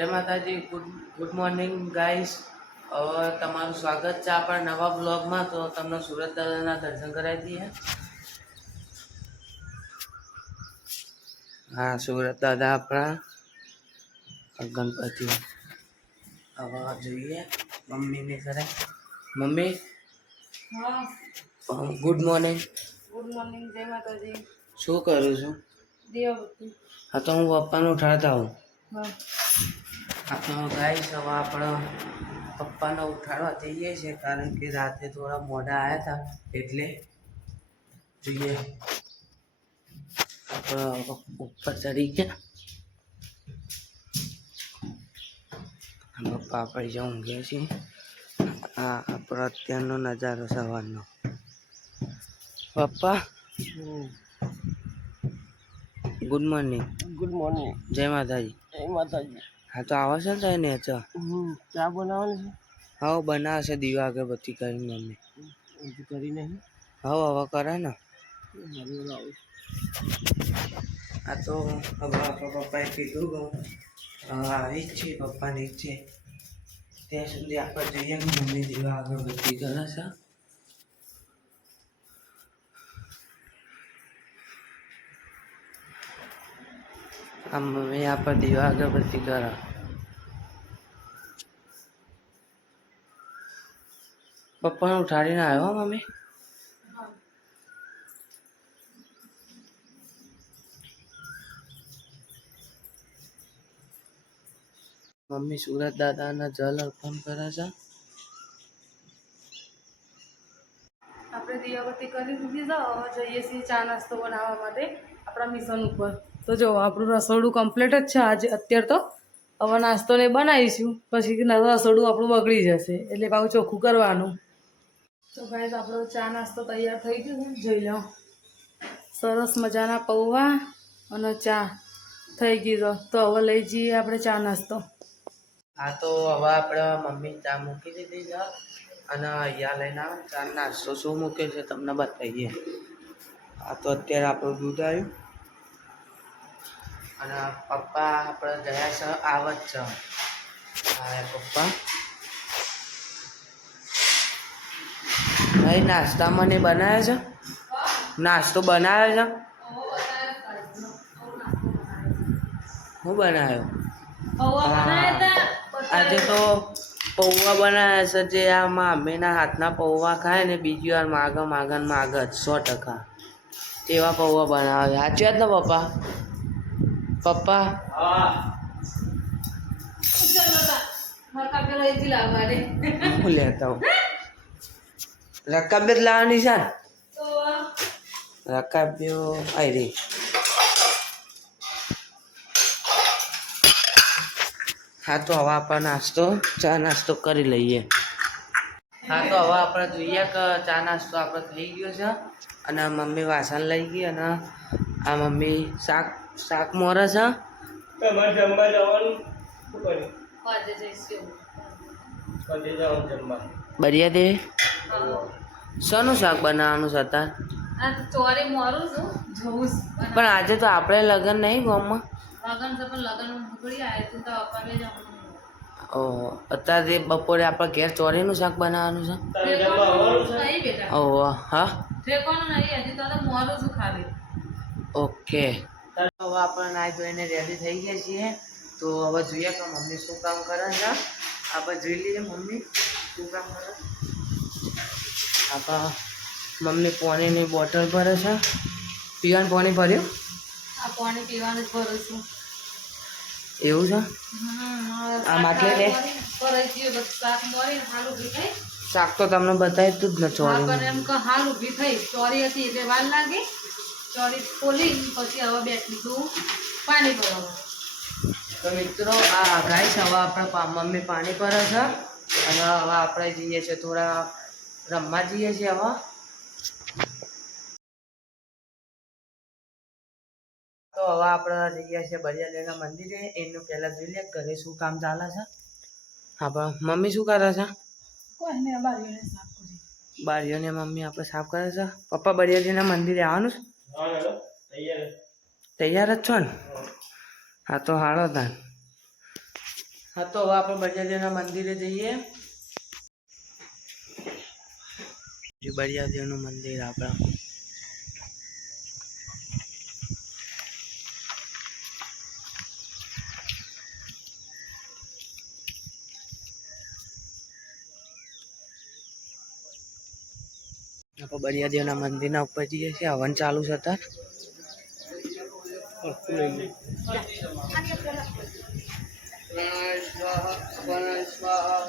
જય માતાજી good good morning guys. હવે તમારું સ્વાગત છે આપણા નવા બ્લોગમાં. તો તમને સુરત દાદાના દર્શન કરાવી દઈએ. હા સુરત દાદા આપણા ગણપતિ. હવે જોઈએ મમ્મીને કરે mummy? Good morning. Good morning જય માતાજી. શું કરું છું? હા તો હું પપ્પાને ઉઠાડતા હું. હા ગાય ગાઈસ હવે આપણે પપ્પાને ઉઠાડવા જઈએ છીએ કારણ કે રાતે થોડા મોડા આવ્યા હતા એટલે જોઈએ. આપણે ઉપર ચડી ગયા. પપ્પા આપણે જ્યાં ઊંઘ્યા છીએ. આ આપણો અત્યારનો નજારો સવારનો. પપ્પા ગુડ મોર્નિંગ. Good morning. જય માતાજી. જય માતાજી. હા તો આવશે છો ને તને તો. ચા બનાવવાની હા બનાવશે દીવા અગરબત્તી કરીને મમ્મી. છે હજુ કરી નહીં? હા હવે કરે ને. આ તો હવે આપણા પપ્પાએ કીધું કે આવી જ છે પપ્પાની જ છે. ત્યાં સુધી આપણે જઈએ મમ્મી દીવા અગરબત્તી કરે છે. આ મમ્મી આપણે દીવા અગરબત્તી કરે પપ્પાને ઉઠાડીને આવ્યો મમ્મી? મમ્મી સુરત દાદાના જલ અર્પણ કરે છે. આપણે દિયાવતી કરી દીધી છે. હવે જઈએ છીએ ચા નાસ્તો બનાવવા માટે આપણા મિશન ઉપર. તો જો, આપણું રસોડું કમ્પ્લીટ જ છે આજે. અત્યારે તો હવે નાસ્તો ને બનાવીશું. પછી રસોડું આપણું બગડી જશે. એટલે પાછું ચોખ્ખું કરવાનું. તો ભાઈ આપણો ચા નાસ્તો તૈયાર થઈ ગયો જોઈ લો. સરસ મજાના પૌવા અને ચા થઈ ગયું. તો હવે લઈ જઈએ આપણે ચા નાસ્તો. હા, તો હવે આપણે મમ્મી ચા મૂકી દીધી છે. અને અહીંયા લઈને ચા નાસ્તો શું મૂકે છે, તમને બતાવીએ. આ તો અત્યારે આપણું દૂધ આવ્યું. અને પપ્પા આપણે ગયા છે આવત છે. હા પપ્પા. ભાઈ નાસ્તા મને બનાવે છે? નાસ્તો બનાવે છે? હું બનાવ્યો? આજે તો પૌવા બનાવ્યા છે જે આ મામીના હાથના પૌવા ખાય ને બીજી વાર માગ માગન માગ જ સો ટકા. એવા પૌવા બનાવે સાચી વાત ને પપ્પા? પપ્પા? હું લેતા હું રકાબી લાવવાની છે ને? રકાબીઓ આવી રહી. હા, તો હવે આપણે નાસ્તો, ચા નાસ્તો કરી લઈએ. હા, તો હવે આપણે જોઈએ કે ચા નાસ્તો આપણે થઈ ગયો છે. અને મમ્મી વાસણ લઈ ગઈ અને આ મમ્મી શાક શાક મોરે છે. તમારે જમવા જવાનું? શું કર્યું. બરિયા દે. શાનું શાક બનાવવાનું છે અત્યારે આ તો ચોરે મોરું છું. જવું પણ આજે તો આપણે લગ્ન નહીં ગામમાં. ઓહો અત્યારે બપોરે આપણે ઘેર ચોરીનું શાક બનાવવાનું છે. તારે જમવા આવવાનું છે? નહીં બેટા. ઓહો હા? નહીં તો ઓકે હવે આપણે નાઈ ધોઈને રેડી થઈ ગયા છીએ. તો હવે જોઈએ કે મમ્મી શું કામ કરે છે. આપણે જોઈ લઈએ મમ્મી? શું કામ કરે? આપણા મમ્મી પાણીની બોટલ ભરે છે. પીવાનું પાણી ભર્યું? આ પાણી પીવાનું જ ભરું છું. એવું છે? આ માટલે લે. શાક તો તમને બતાવી તું જ ને ચોરી એમ કે હાલ ઊભી થઈ. ચોરી હતી એટલે વાર લાગી. ચોરી ખોલી પછી હવે બે તું પાણી ભરવાનું તો મિત્રો આ ગાઈસ હવે આપણે મમ્મી પાણી ભરે છે. અને હવે આપણે જઈએ છીએ થોડા રમવા જઈએ છીએ હવે. તો હવે આપણે જઈએ છીએ બરિયાલીના મંદિરે. એનું પહેલાં જોઈ લે ઘરે શું કામ ચાલે છે? હા પણ મમ્મી શું કરે છે? બારીઓને મમ્મી આપણે સાફ કરે છે? પપ્પા બરિયાલીના મંદિરે આવવાનું છે? તૈયાર જ છો ને? હા, તો હાલો તાન. હા, તો હવે આપણે બજારીના મંદિરે જઈએ. બળિયાદેવનું મંદિર આપણા આપણે બળિયાદેવના મંદિરના ઉપર જઈએ છીએ હવન ચાલુ છે અત્યારે પ્રાણાય સ્વાહા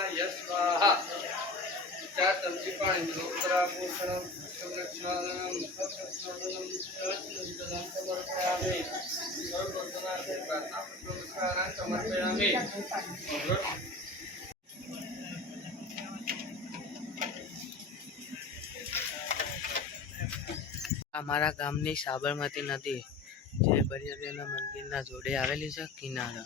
અપાનાય અમારા ગામની સાબરમતી નદી જે બરિયાદેવના મંદિરના જોડે આવેલી છે કિનારો.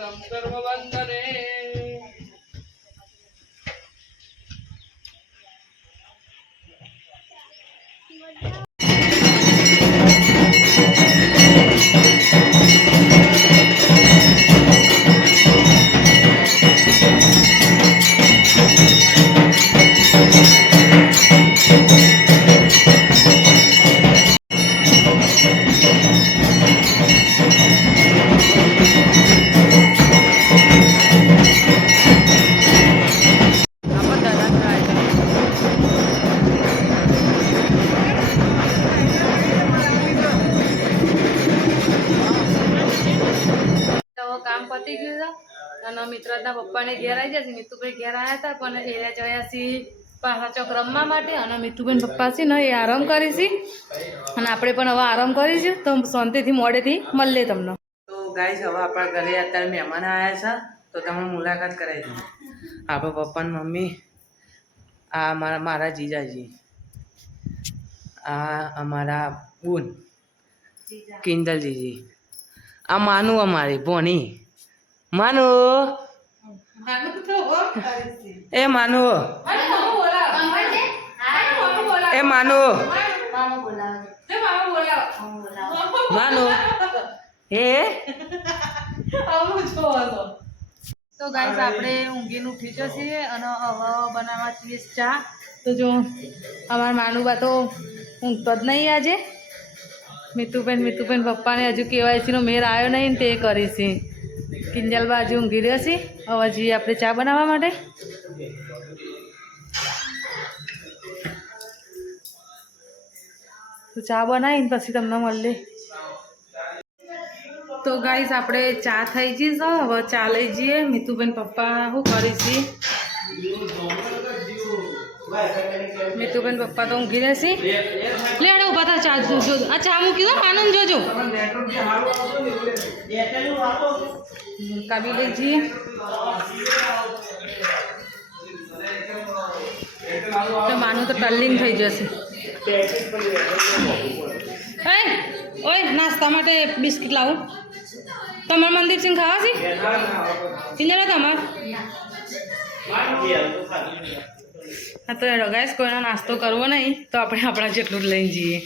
આપણે પતી ગયું છે. અને મિત્રના પપ્પાને ઘેર આવી જશે મિતુભાઈ ઘેર આવ્યા હતા પણ એ જયા છીએ પાછા ચોક રમવા માટે. અને મિતુભાઈ પપ્પા છે ને એ આરામ કરીશી અને આપણે પણ હવે આરામ કરીશું. તો શાંતિથી મોડેથી મળીએ તમને. તો ગાઈસ હવે આપણા ઘરે અત્યારે મહેમાન આવ્યા છે. તો તમે મુલાકાત કરાવી દો. આપણા પપ્પા ને મમ્મી આ મારા મારા જીજાજી. આ અમારા બુન કિંજલજીજી આ માનું અમારી ભોની માનુ? એ માનુ. એ માનુ. માનુ. એ તો ગાઈસ આપણે ઊંઘીને ઉઠી છીએ અને હવે બનાવવા છીએ ચા. તો જો, અમારા માનુબા તો ઊંઘતો જ નહીં આજે. મિતુબેન મિતુબેન પપ્પાને હજુ કેવાયસીનો મેર આવ્યો નહીં ને તે કરી છે બાજુ ઊંઘી રહ્યો છે હવે જઈએ આપણે ચા બનાવવા માટે તો ચા બનાવીને પછી તમને મળીએ તો ગાઈસ આપણે ચા થઈ ગઈ છે હવે ચા લઈ જઈએ મિતુબેન પપ્પા શું કરી છે મિતુબેન પપ્પા તો ઊંઘી રહેશે લે અડે ઊભા થા ચા જો. આ ચા મૂકી દો આનંદ જોજો લઈ જઈએ તો માનું તો ટલ્લિંગ થઈ જશે. હે, ઓય, નાસ્તા માટે બિસ્કિટ લાવું. તમારે મંદિર સિંહ ખાવા છે? સિંજરા, તમાર? હા, તો રગાઈશ કોઈનો નાસ્તો કરવો નહીં, તો આપણે આપણા જેટલું જ લઈને જઈએ.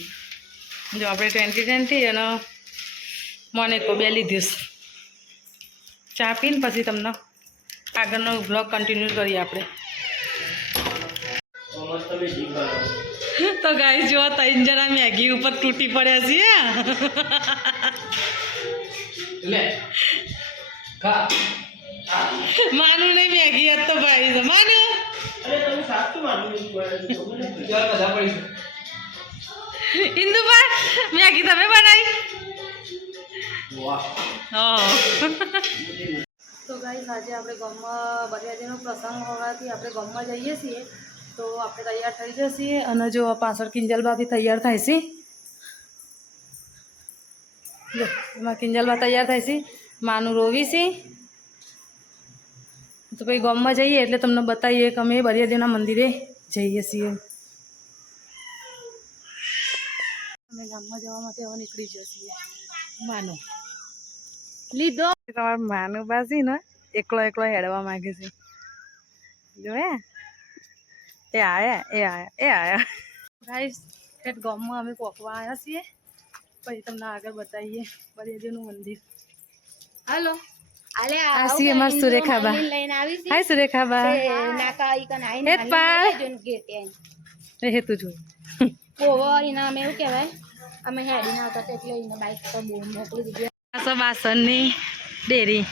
જો, આપણે ટ્વેન્ટી ટ્વેન્ટી અને મને કો બે લીધીશ. ચા પીને પછી તમને આગળનો બ્લોગ કન્ટિન્યુ કરીએ આપણે. તો ગાઈ જો ત્રણ જણા મેગી ઉપર તૂટી પડ્યા છીએ. માનું નહીં મેગી હત તો ભાઈ છે. માનું? ઇન્દુબા મેગી તમે બનાવી? તો ગાઈસ આજે આપણે ગામમાં બરિયાજીનો પ્રસંગ હોવાથી આપણે ગામમાં જઈએ છીએ. તો આપણે તૈયાર થઈ જઈએ અને જો પાછળ કિંજલબા બી તૈયાર થાય છે. જો, એમાં કિંજલબા તૈયાર થાય છે. માનું રોવી છે. તો પછી ગામમાં જઈએ એટલે તમને બતાવીએ કે અમે બરિયાજીના મંદિરે જઈએ છીએ. અમે ગામમાં જવા માટે હવે નીકળી જઈએ છીએ માનો. લીધો. તમારા માનું બાજી ને એકલો એકલો હેડવા માંગે છે. જોયા એ આયા એ આયા એ આયા. ગાઈસ ઠેઠ ગામમાં અમે કોકવા આવ્યા છીએ. પછી તમને આગળ બતાવીએ બળિયાદેવનું મંદિર. હાલો. અલે આ સી અમાર સુરેખાબા. લઈને આવી છે હાય સુરેખાબા. એ હેતુ જોઈ. ઓવો એના અમે એવું કહેવાય અમે હેડી ના હતા એટલે એને બાઇક પર બહુ મોકલી દીધી. આસો બાસનની ડેરી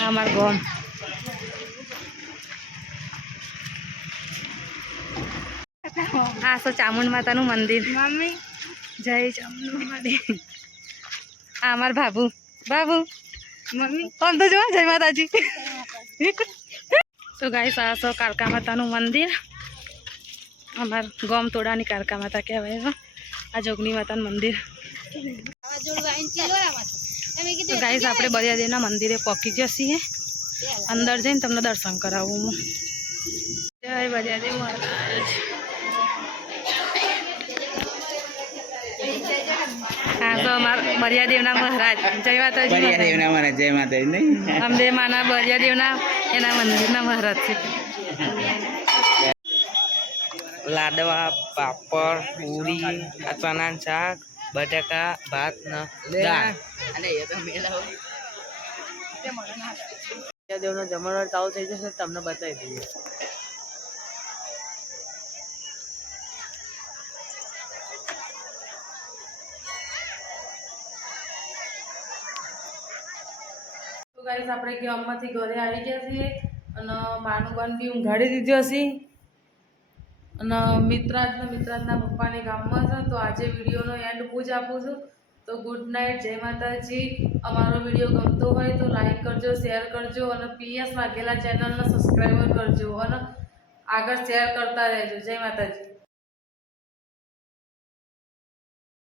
અમાર ગોમ આ સો ચામુંડ માતાનું મંદિર મમ્મી જય ચામુંડ મંદિર આ અમાર બાબુ બાબુ મમ્મી આમ તો જો જય માતાજી તો ગાઈસ આ કાલકા માતાનું મંદિર અમાર ગોમ તોડાની કારકા માતા કહેવાય એવા આ જોગની માતાનું મંદિર. તો ગાઈઝ આપણે બરિયાદેવના મંદિરે પહોંચી જઈએ અંદર જઈને તમને દર્શન કરાવું હું. જય બરિયાદેવ મહારાજ. હા તો અમારા બરિયાદેવના મહારાજ. જય માતાજી મહારાજ. અમારા જય માતાજી. નહીં અંબે માના બરિયાદેવના એના મંદિરના મહારાજ છે. લાડવા પાપડ પૂરી ચણાનું શાક બટાકા ભાત દાળ. દેવનો જમણવાર ચાલુ થઈ જશે તમને બતાવી દઈએ. તો ગાઈસ આપણે ગામમાંથી ઘરે આવી ગયા છીએ અને માનું બન બી ઊંઘાડી દીધો હશે. અને મિત્રાજના મિત્રાજના પપ્પાને ગામમાં છે, તો આજે વિડીયોનો એન્ડ હું જ આપું છું. તો ગુડ નાઇટ જય માતાજી. અમારો વીડિયો ગમતો હોય તો લાઈક કરજો શેર કરજો અને પીએસ વાઘેલા ચેનલને સબસ્ક્રાઈબર કરજો અને આગળ શેર કરતા રહેજો. જય માતાજી.